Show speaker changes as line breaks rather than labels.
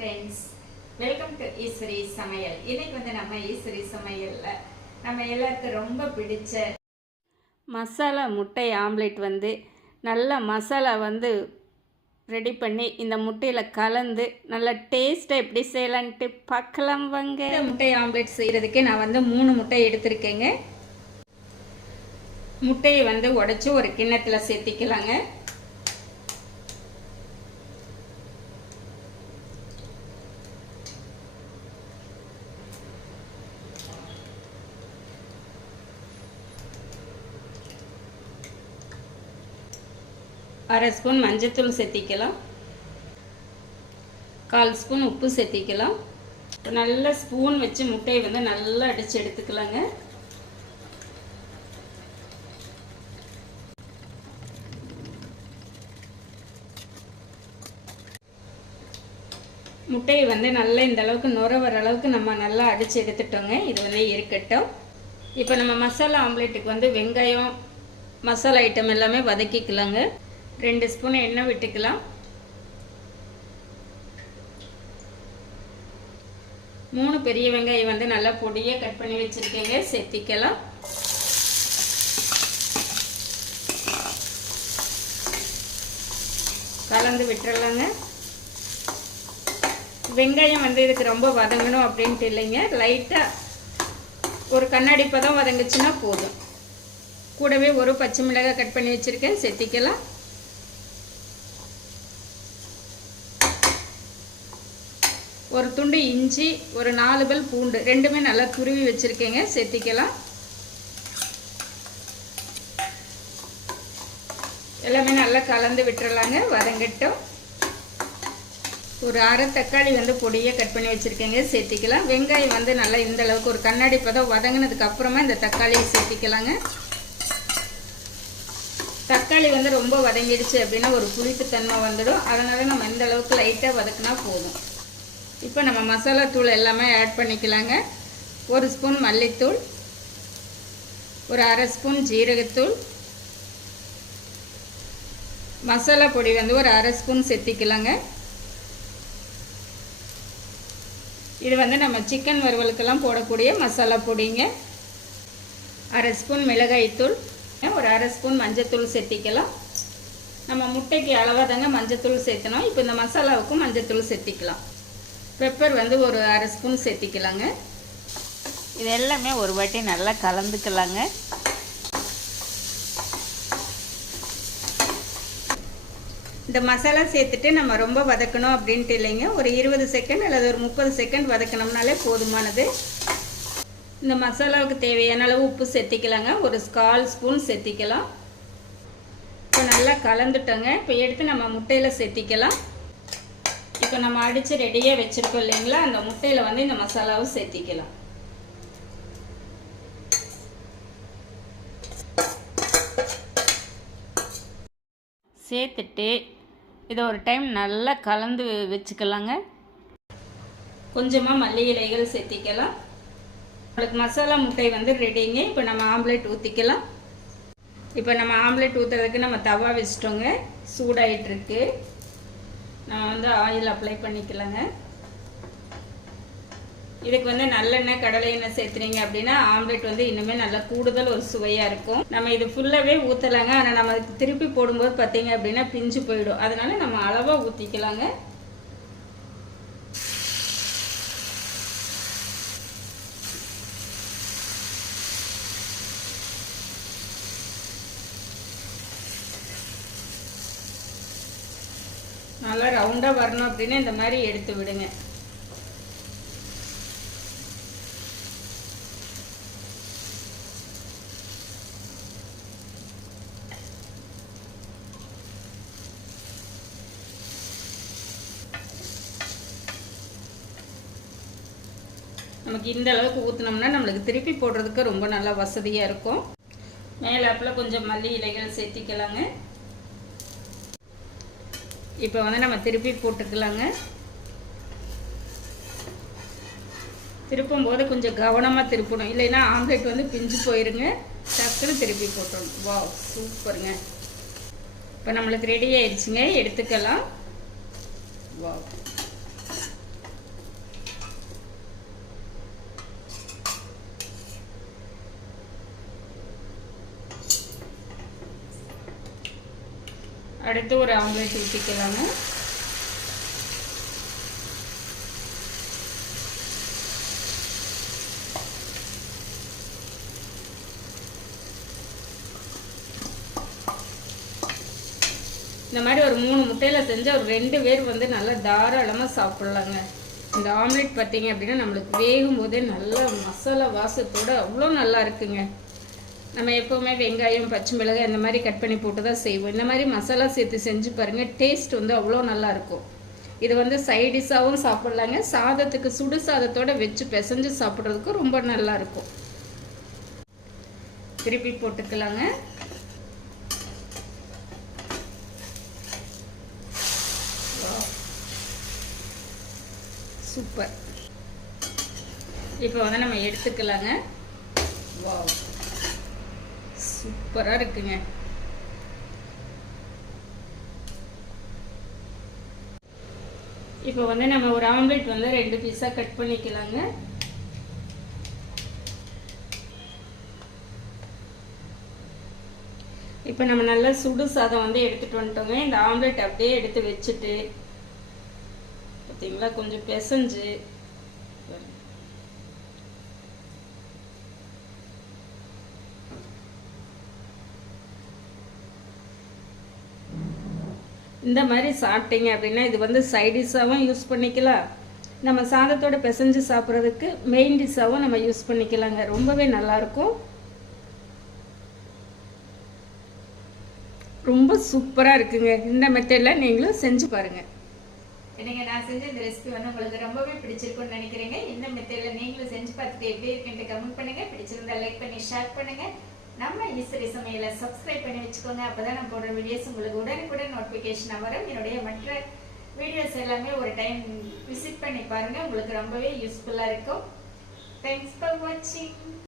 Friends welcome to Eswari சமையல் இன்னைக்கு வந்து நம்ம ஈஸ்வரி சமையலில் நம்ம எல்லாருக்கும் ரொம்ப பிடிச்ச
மசாலா முட்டை ஆம்லேட் வந்து நல்லா மசாலா வந்து ரெடி பண்ணி இந்த முட்டையில் கலந்து நல்லா டேஸ்ட்டாக எப்படி செய்யலான்ட்டு பார்க்கலாம் வாங்க.
இந்த முட்டை ஆம்லெட் செய்கிறதுக்கு நான் வந்து மூணு முட்டை எடுத்திருக்கேங்க. முட்டையை வந்து உடச்சி ஒரு கிண்ணத்தில் சேர்த்திக்கலாங்க. அரை ஸ்பூன் மஞ்சத்தூள் சேர்த்திக்கலாம் கால் ஸ்பூன் உப்பு சேர்த்திக்கலாம் நல்ல ஸ்பூன் வச்சு முட்டையை வந்து நல்லா அடித்து எடுத்துக்கலாங்க. முட்டையை வந்து நல்லா இந்த அளவுக்கு நுர வர அளவுக்கு நம்ம நல்லா அடித்து எடுத்துட்டோங்க. இது வந்து இருக்கட்டும். இப்போ நம்ம மசாலா ஆம்லேட்டுக்கு வந்து வெங்காயம் மசாலா ஐட்டம் எல்லாமே வதக்கிக்கலாங்க. ரெண்டு ஸ்பூன் எண்ணெய் விட்டுக்கலாம். மூணு பெரிய வெங்காயம் வந்து நல்லா பொடியாக கட் பண்ணி வச்சுருக்கேங்க. செத்திக்கலாம். கலந்து விட்டுறலாங்க. வெங்காயம் வந்து இதுக்கு ரொம்ப வதங்கணும் அப்படின்ட்டு இல்லைங்க. லைட்டாக ஒரு கண்ணாடி பதம் வதங்குச்சுன்னா போதும். கூடவே ஒரு பச்சை மிளகாய் கட் பண்ணி வச்சுருக்கேன். செத்திக்கலாம் ஒரு துண்டு இஞ்சி ஒரு நாலு பல் பூண்டு. ரெண்டுமே நல்லா துருவி வச்சுருக்கேங்க. சேர்த்திக்கலாம். எல்லாமே நல்லா கலந்து விட்டுறலாங்க. வதங்கட்டும். ஒரு அரை தக்காளி வந்து பொடியாக கட் பண்ணி வச்சுருக்கேங்க. சேர்த்திக்கலாம். வெங்காயம் வந்து நல்லா இந்த அளவுக்கு ஒரு கண்ணாடி பதம் வதங்கினதுக்கு அப்புறமா இந்த தக்காளியை சேர்த்திக்கலாங்க. தக்காளி வந்து ரொம்ப வதங்கிடுச்சு அப்படின்னா ஒரு புளிப்புத்தன்மை வந்துடும். அதனால் நம்ம இந்த அளவுக்கு லைட்டாக வதக்குனா போதும். இப்போ நம்ம மசாலா தூள் எல்லாமே ஆட் பண்ணிக்கலாங்க. ஒரு ஸ்பூன் மல்லித்தூள் ஒரு அரை ஸ்பூன் ஜீரகத்தூள். மசாலா பொடி வந்து ஒரு அரை ஸ்பூன் செத்திக்கலாங்க. இது வந்து நம்ம சிக்கன் வறுவலுக்கெல்லாம் போடக்கூடிய மசாலா பொடிங்க. அரை ஸ்பூன் மிளகாய்த்தூள் ஒரு அரை ஸ்பூன் மஞ்சத்தூள் சேர்த்திக்கலாம் நம்ம முட்டைக்கு அளவாக தாங்க மஞ்சத்தூள் சேர்த்தணும். இப்போ இந்த மசாலாவுக்கும் மஞ்சத்தூள் சேர்த்திக்கலாம் பெப்பர் வந்து ஒரு அரை ஸ்பூன் சேர்த்திக்கலாங்க.
இது எல்லாமே ஒரு வாட்டி நல்லா கலந்துக்கலாங்க.
இந்த மசாலா சேர்த்துட்டு நம்ம ரொம்ப வதக்கணும் அப்படின்ட்டு இல்லைங்க. ஒரு இருபது செகண்ட் அல்லது ஒரு முப்பது செகண்ட் வதக்கணும்னாலே போதுமானது. இந்த மசாலாவுக்கு தேவையான அளவு உப்பு சேர்த்திக்கலாங்க. ஒரு கால் ஸ்பூன் சேர்த்திக்கலாம். இப்போ நல்லா கலந்துட்டோங்க. இப்போ எடுத்து நம்ம முட்டையில் சேர்த்திக்கலாம். இப்போ நம்ம அடித்து ரெடியாக வச்சுருக்கோம் இல்லைங்களா? அந்த முட்டையில் வந்து இந்த மசாலாவை சேர்த்திக்கலாம்.
சேர்த்துட்டு இதை ஒரு டைம் நல்லா கலந்து வச்சுக்கலாங்க.
கொஞ்சமாக மல்லி இலைகள் சேர்த்திக்கலாம். உங்களுக்கு மசாலா முட்டை வந்து ரெடிங்க இப்போ நம்ம ஆம்லேட் ஊற்றிக்கலாம் இப்போ நம்ம ஆம்லேட் ஊற்றுறதுக்கு நம்ம தவா வச்சிட்டோங்க. சூடாயிட்டிருக்கு. நான் வந்து ஆயில் அப்ளை பண்ணிக்கலாங்க. இதுக்கு வந்து நல்லெண்ணெய் கடலை எண்ணெய் சேர்த்துறீங்க அப்படின்னா ஆம்லெட் வந்து இன்னுமே நல்லா கூடுதல் ஒரு சுவையாக இருக்கும். நம்ம இது ஃபுல்லாகவே ஊற்றலாங்க ஆனால் நம்ம திருப்பி போடும்போது பார்த்தீங்க அப்படின்னா பிஞ்சு போயிடும். அதனால நம்ம அளவாக ஊற்றிக்கலாங்க நல்லா ரவுண்டாக வரணும் அப்படின்னா இந்த மாதிரி எடுத்து விடுங்க. நமக்கு இந்த அளவுக்கு ஊற்றினோம்னா நம்மளுக்கு திருப்பி போடுறதுக்கு ரொம்ப நல்லா வசதியாக இருக்கும். மேலாப்பில் கொஞ்சம் மல்லி இலைகள் சேர்த்திக்கலாங்க. இப்போ வந்து நம்ம திருப்பி போட்டுக்கலாங்க. திருப்பும் போது கொஞ்சம் கவனமாக திருப்பணும். இல்லைன்னா ஆம்லேட் வந்து பிஞ்சு போயிருங்க. டக்குன்னு திருப்பி போட்டுடணும் வா சூப்பருங்க. இப்போ நம்மளுக்கு ரெடி ஆயிடுச்சுங்க. எடுத்துக்கலாம். வா அடுத்து ஒரு ஆம்லேட் ஊற்றிக்கலாங்க இந்த மாதிரி ஒரு மூணு முட்டையில் செஞ்சு ஒரு ரெண்டு பேர் வந்து நல்லா தாராளமாக சாப்பிட்லாங்க. இந்த ஆம்லெட் பார்த்தீங்க அப்படின்னா நம்மளுக்கு வேகும் போதே நல்லா மசாலா வாசத்தோட அவ்வளோ நல்லா இருக்குங்க. நம்ம எப்போவுமே வெங்காயம் பச்சை மிளகாய் இந்த மாதிரி கட் பண்ணி போட்டு தான் செய்வோம். இந்த மாதிரி மசாலா சேர்த்து செஞ்சு பாருங்கள் டேஸ்ட் வந்து அவ்வளோ நல்லாயிருக்கும் இது வந்து சைடிஷாகவும் சாப்பிட்லாங்க. சாதத்துக்கு சுடு சாதத்தோட வச்சு பிசைஞ்சு சாப்பிட்றதுக்கு ரொம்ப நல்லா இருக்கும். திருப்பி போட்டுக்கலாங்க. சூப்பர் இப்போ வந்து நம்ம எடுத்துக்கலாங்க. வாவ் சூப்பராக இருக்குங்க. இப்போ வந்து நம்ம ஒரு ஆம்லெட் வந்து ரெண்டு பீஸாக கட் பண்ணிக்கலாங்க. இப்போ நம்ம நல்லா சுடு சாதம் வந்து எடுத்துகிட்டு வந்துட்டோங்க. இந்த ஆம்லெட் அப்படியே எடுத்து வச்சுட்டு பார்த்தீங்களா? கொஞ்சம் பிசைஞ்சு இந்த மாதிரி சாப்பிட்டீங்க அப்படின்னா இது வந்து சைடிஷாகவும் யூஸ் பண்ணிக்கலாம். நம்ம சாதத்தோட பிசைஞ்சு சாப்பிட்றதுக்கு மெயின் டிஷ்ஷாகவும் நம்ம யூஸ் பண்ணிக்கலாங்க. ரொம்பவே நல்லாயிருக்கும். ரொம்ப சூப்பராக இருக்குங்க. இந்த மெத்தடில் நீங்களும் செஞ்சு பாருங்கள்
என்னங்க நான் செஞ்ச இந்த ரெசிபி வந்து உங்களுக்கு ரொம்பவே பிடிச்சிருக்கும்னு நினைக்கிறேங்க. இந்த மெத்தடில் நீங்களும் செஞ்சு பார்த்துட்டு எப்படி இருக்குன்ட்டு கமெண்ட் பண்ணுங்க. பிடிச்சிருந்தா லைக் பண்ணி ஷேர் பண்ணுங்க. நம்ம ஈஸ்வரி சமையலை சப்ஸ்கிரைப் பண்ணி வச்சுக்கோங்க. அப்போ தான் நான் போடுற வீடியோஸ் உங்களுக்கு உடனுக்குடன் நோட்டிஃபிகேஷன் வரும். என்னுடைய மற்ற வீடியோஸ் எல்லாமே ஒரு டைம் விசிட் பண்ணி பாருங்க. உங்களுக்கு ரொம்பவே யூஸ்ஃபுல்லாக இருக்கும். தேங்க்ஸ் ஃபார் வாட்சிங்